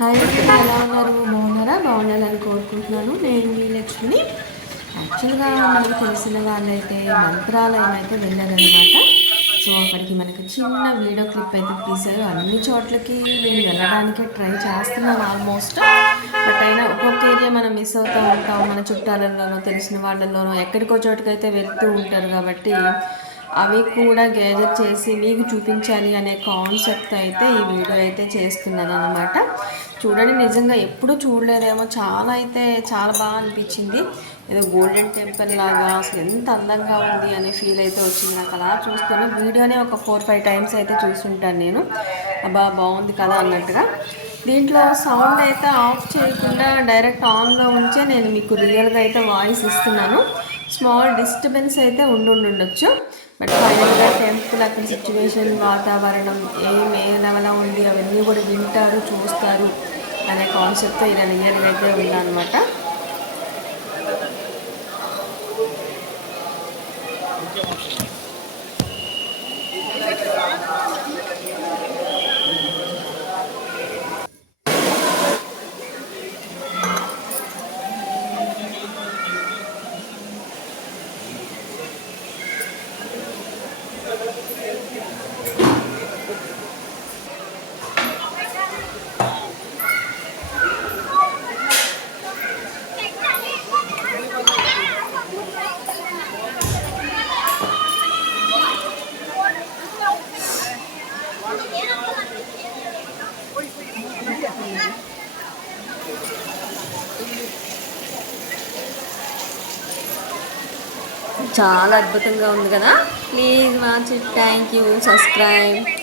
Hi అండి, ఎలా ఉన్నారు? బాగున్నారా? బాగుండాలని కోరుకుంటున్నాను. నేను మీ లక్ష్మిని. యాక్చువల్గా మనకు తెలిసిన వాళ్ళైతే మంత్రాలయం అయితే వెళ్ళారనమాట. సో అక్కడికి మనకి చిన్న వీడియో క్లిప్ అయితే తీశారు. అన్ని చోట్లకి నేను వెళ్ళడానికే ట్రై చేస్తున్నాను ఆల్మోస్ట్. బట్ అయినా ఒక్కొక్క ఏరియా మనం మిస్ అవుతూ ఉంటాం. మన చుట్టాలలోనో తెలిసిన వాళ్ళలోనో ఎక్కడికో చోటుకైతే వెళ్తూ ఉంటారు కాబట్టి అవి కూడా గ్యాదర్ చేసి మీకు చూపించాలి అనే కాన్సెప్ట్ అయితే ఈ వీడియో అయితే చేస్తున్నాను అనమాట. చూడండి, నిజంగా ఎప్పుడూ చూడలేదేమో, చాలా బాగా అనిపించింది. ఏదో గోల్డెన్ టెంపుల్ లాగా అసలు ఎంత అందంగా ఉంది అనే ఫీల్ అయితే వచ్చింది నాకు. అలా చూస్తున్న వీడియోనే ఒక 4-5 టైమ్స్ అయితే చూస్తుంటాను నేను. అబ్బా బాగుంది కదా అన్నట్టుగా. దీంట్లో సౌండ్ అయితే ఆఫ్ చేయకుండా డైరెక్ట్ ఆన్లో ఉంచే నేను మీకు రియల్గా అయితే వాయిస్ ఇస్తున్నాను. స్మాల్ డిస్టర్బెన్స్ అయితే ఉండొచ్చు. బట్ ఫైనల్గా టెంపుల్ అక్కడ సిచ్యువేషన్, వాతావరణం ఏ లెవెల్ ఉంది అవన్నీ కూడా వింటారు, చూస్తారు అనే కాన్సెప్ట్తో ఇలా నియర్గా అయితే ఉందన్నమాట. చాలా అద్భుతంగా ఉంది కదా. Please watch it. Thank you. Subscribe.